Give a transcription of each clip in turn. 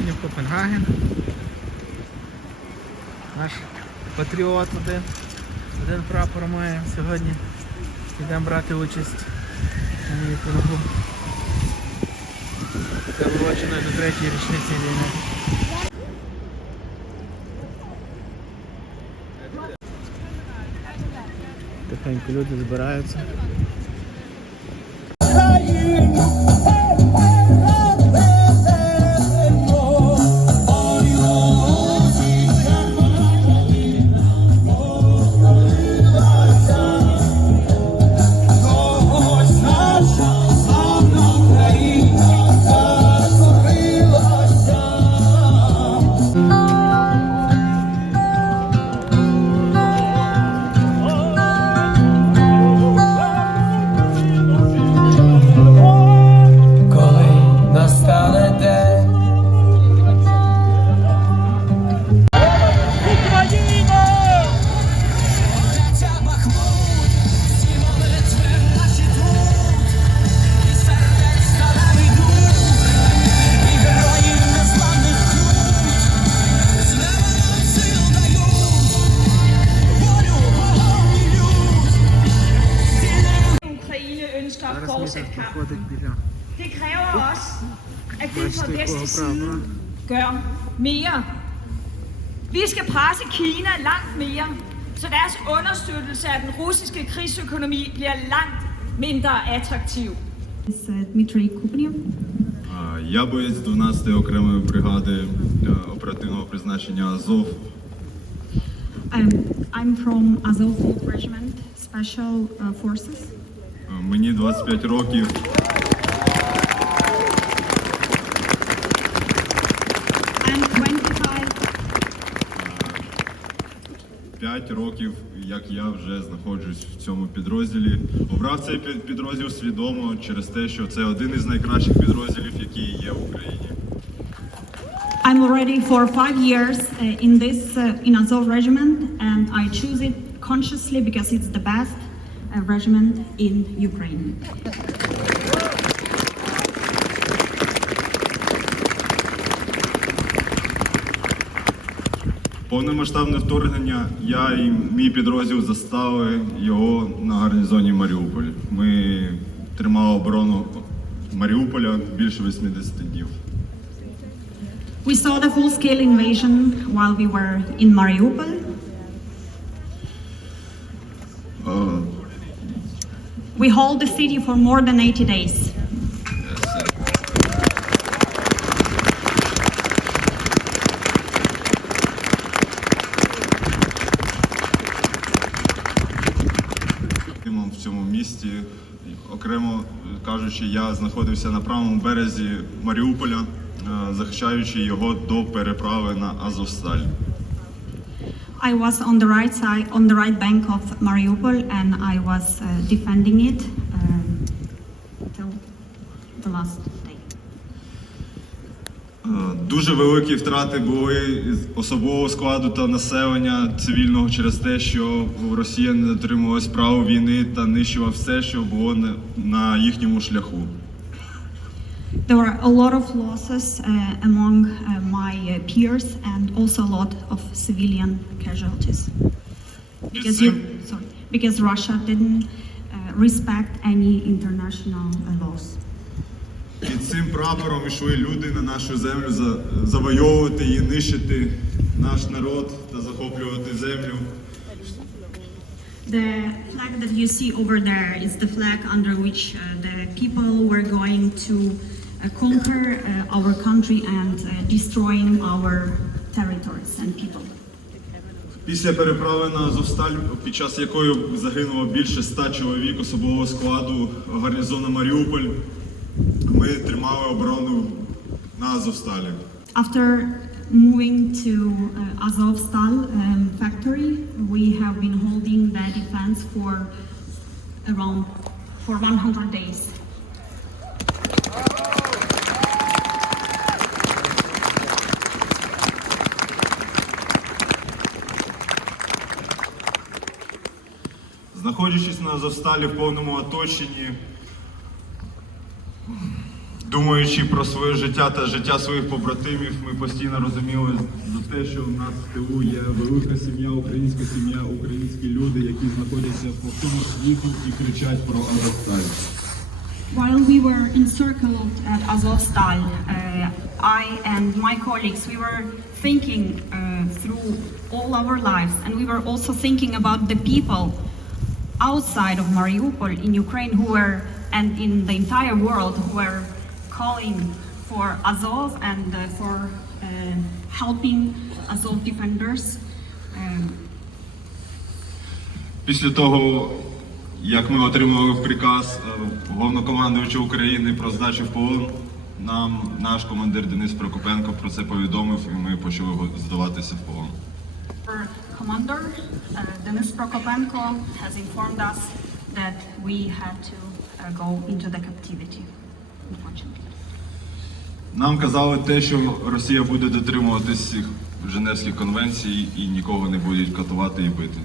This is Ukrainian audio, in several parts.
сьогодні в Копенгаген. Наш патріот один. Один прапор має сьогодні. Йдемо брати участь у мітингу. Приуроченої до третьої річниці війни. Тихенько люди збираються. Vi skal presse Kina langt mere, så deres understøttelse af den russiske krigsøkonomi bliver langt mindre attraktiv. Дмитрий Купнєв. А, Я боєць 12-ї окремої бригади е, оперативного призначення Азов. Um, I'm from Azov Regiment, Special uh, Forces. Е, Мені 25 років. I'm 25. 5 років, як я вже знаходжусь в цьому підрозділі. Обрав цей під- підрозділ свідомо через те, що це один із найкращих підрозділів, які є в Україні. I'm already for five years uh, in this uh, in Azov Regiment, and I choose it consciously because it's the best uh, regiment in Ukraine. Повномасштабне вторгнення я і мій підрозділ застали його на гарнізоні Маріуполь. Ми тримали оборону Маріуполя більше 80 днів. We saw the full-scale invasion while we were in Mariupol. Е, We hold the city for more than 80 days. Тимом в цьому місті. Окремо кажучи, я знаходився на правому березі Маріуполя, е, захищаючи його до переправи на Азовсталь. I was on the right side, on the right bank of Mariupol, and I was uh, defending it um, till the last Дуже великі втрати були особового складу та населення цивільного через те, що Росія не дотримувалась прав війни та нищила все, що було на їхньому шляху. There were a lot of losses uh, among uh, my uh, peers and also a lot of civilian casualties. Because you, sorry, because Russia didn't uh, respect any international uh, laws. Під цим прапором йшли люди на нашу землю за- завойовувати і нищити наш народ та захоплювати землю. The flag that you see over there is the flag under which uh, the people were going to uh, conquer uh, our country and uh, destroying our territories and people. Після переправи на Азовсталь, під час якої загинуло більше ста чоловік особового складу гарнізону Маріуполь, ми тримали оборону на Азовсталі. After moving to uh, Azovstal um, factory, we have been holding the defense for around for 100 days. Знаходячись на Азовсталі в повному оточенні, думаючи про своє життя та життя своїх побратимів, ми постійно розуміли за те, що в нас в тилу є велика сім'я, українська сім'я, українські люди, які знаходяться по всьому світу і кричать про Азовсталь. While we were encircled at Azovstal, uh, I and my colleagues, we were thinking uh, through all our lives, and we were also thinking about the people outside of Mariupol in Ukraine who were, and in the entire world, who were calling for Azov and uh, for uh, helping Azov defenders. Um, Після того, як ми отримали приказ е, головнокомандуючого України про здачу в полон, нам наш командир Денис Прокопенко про це повідомив, і ми почали здаватися в полон. Commander, uh, Denis Prokopenko, has informed us that we had to uh, go into the captivity. Нам казали те, що Росія буде дотримуватись цих Женевських конвенцій і нікого не будуть катувати і бити.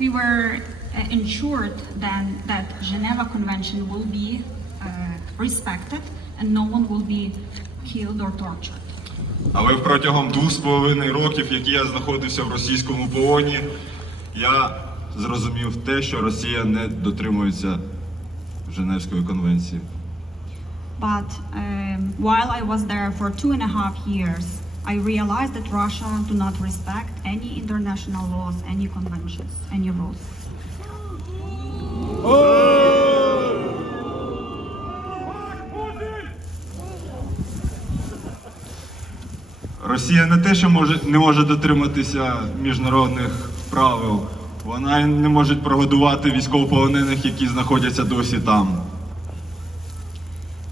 We were uh, ensured then that Geneva Convention will be uh, respected and no one will be killed or tortured. Але протягом двох з половиною років, які я знаходився в російському полоні, я зрозумів те, що Росія не дотримується Женевської конвенції. But um, while I was there for two and a half years, I realized that Russia do not respect any international laws, any conventions, any rules. Росія не те, що може не може дотриматися міжнародних правил, вона не може прогодувати військовополонених, які знаходяться досі там.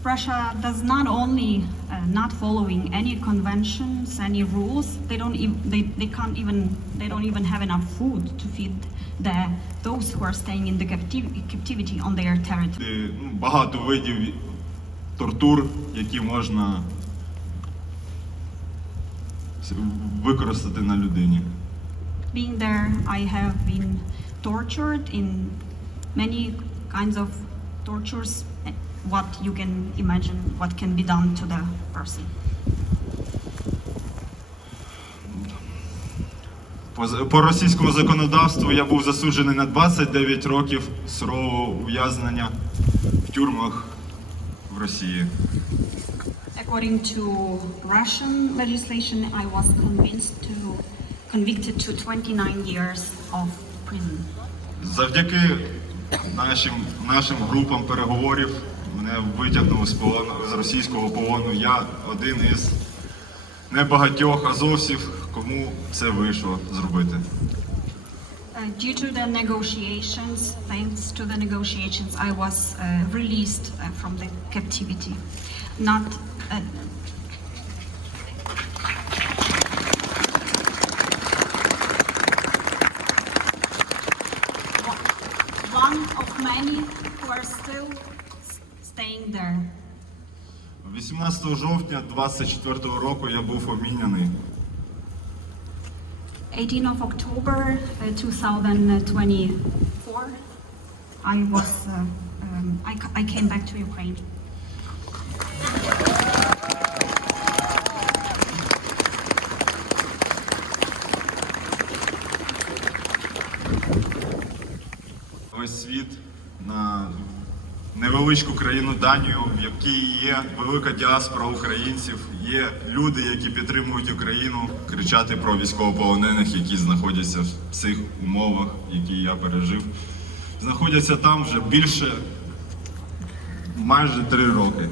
Russia does not only uh, not following any conventions, any rules. They don't. Ev- they, they can't even. They don't even have enough food to feed the those who are staying in the captiv- captivity on their territory. Е, ну, Багато видів тортур, які можна с- використати на людині. Being there, I have been tortured in many kinds of tortures. What you can imagine, what can be done to the person. По, по російському законодавству я був засуджений на 29 років сурового ув'язнення в тюрмах в Росії. According to Russian legislation, I was convinced to convicted to 29 years of prison. Завдяки нашим, нашим групам переговорів мене витягнули з полону з російського полону. Я один із небагатьох азовців, кому це вийшло зробити. Uh, due to the negotiations, thanks to the negotiations, I was uh, released uh, from the captivity. Not. Uh, one of many who are still staying there. 18 жовтня 24 року я був обміняний. 18 of October uh, 2024, I was, uh, um, I, I came back to Ukraine. Весь світ на невеличку країну Данію, в якій є велика діаспора українців, є люди, які підтримують Україну, кричати про військовополонених, які знаходяться в цих умовах, які я пережив. Знаходяться там вже більше майже три роки.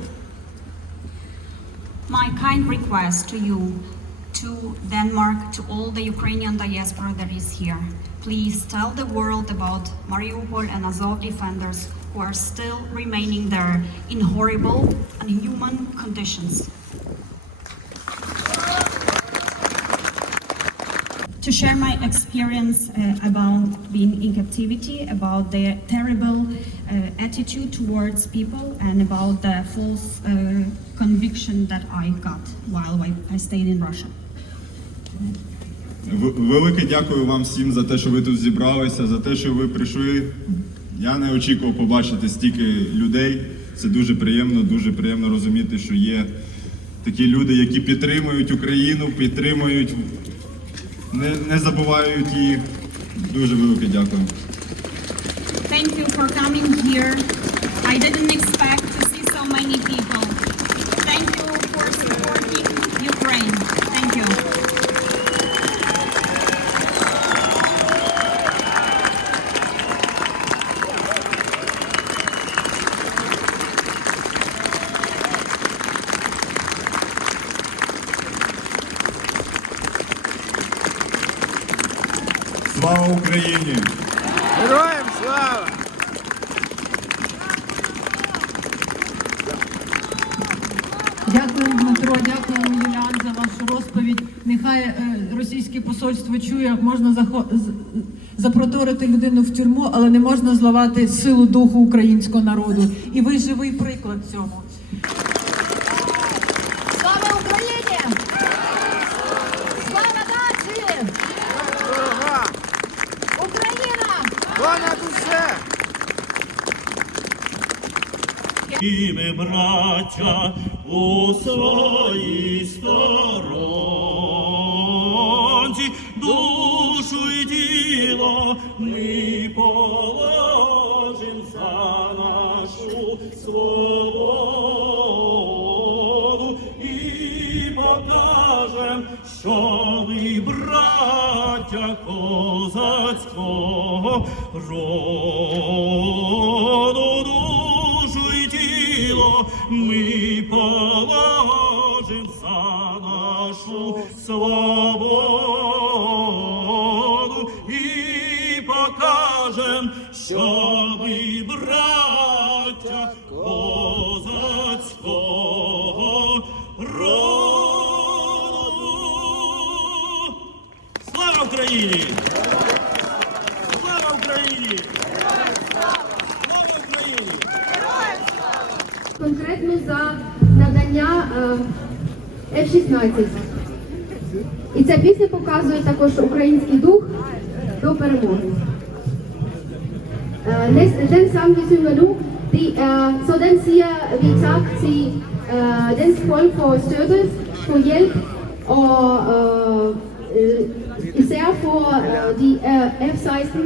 My kind request to you, to Denmark, to all the Ukrainian diaspora that is here. Please tell the world about Mariupol and Azov defenders who are still remaining there in horrible and inhuman conditions. to share my experience uh, about being in captivity, about the terrible uh, attitude towards people, and about the false uh, conviction that I got while I, I stayed in Russia. В- Велике дякую вам всім за те, що ви тут зібралися, за те, що ви прийшли. Я не очікував побачити стільки людей. Це дуже приємно, дуже приємно розуміти, що є такі люди, які підтримують Україну, підтримують, не, не забувають її. Дуже велике дякую. Thank you for coming here. I didn't expect to see so many people. Thank you for supporting Ukraine. Thank you. Слава Україні! Героям слава! Дякуємо, Дмитро, дякуємо, Юліан, за вашу розповідь. Нехай е, російське посольство чує, як можна запроторити людину в тюрму, але не можна зливати силу духу українського народу. І ви живий приклад цьому. І ми, браття, у своїй сторонці, душу й тіло ми положим за нашу свободу і покажем, що ми, браття козацького роду, ми положим за нашу свободу і покажем, що ми браття козацького роду. Слава Україні! 16. І ця пісня показує також український дух до перемоги. Den sang vi synger nu, det er, så den siger vi tak til uh, dansk folk for støtte, for hjælp og uh, især for uh, de uh, F-16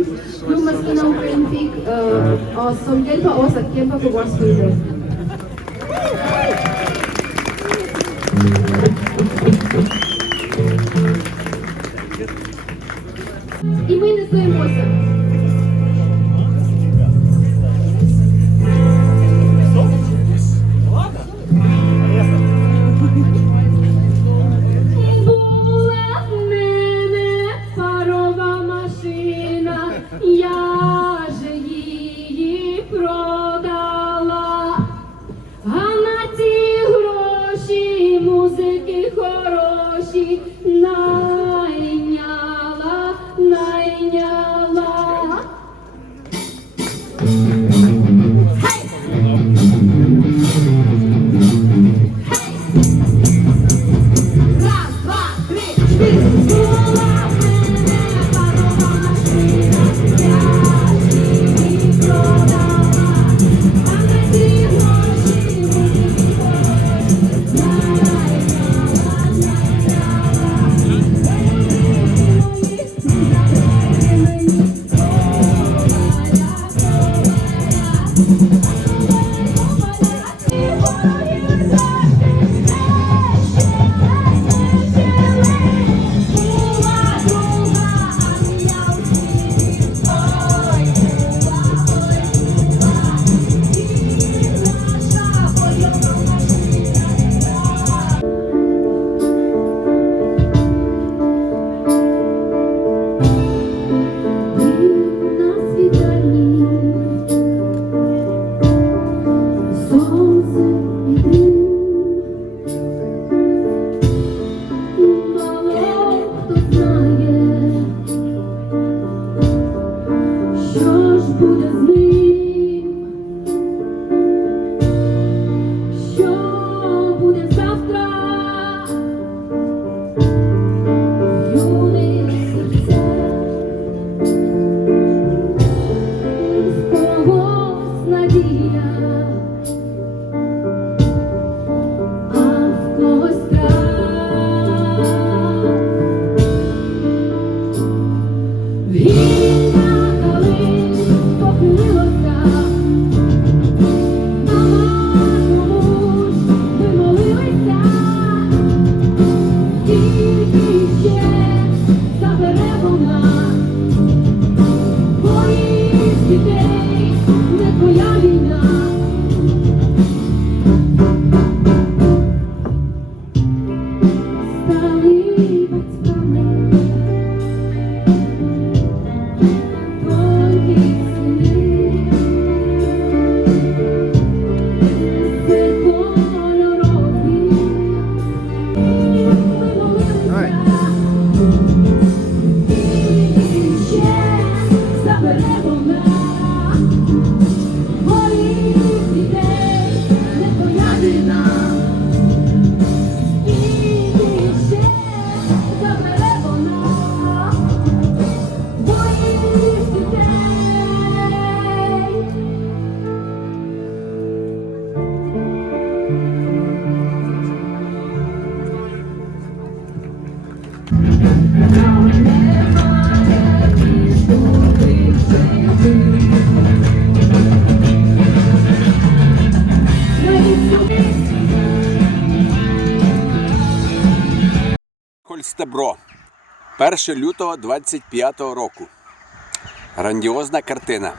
flymaskiner, Ukraine fik, uh, og som hjælper os at kæmpe for vores frihed. І Біля калин похилилась Стебро. 1 лютого 25 року. Грандіозна картина.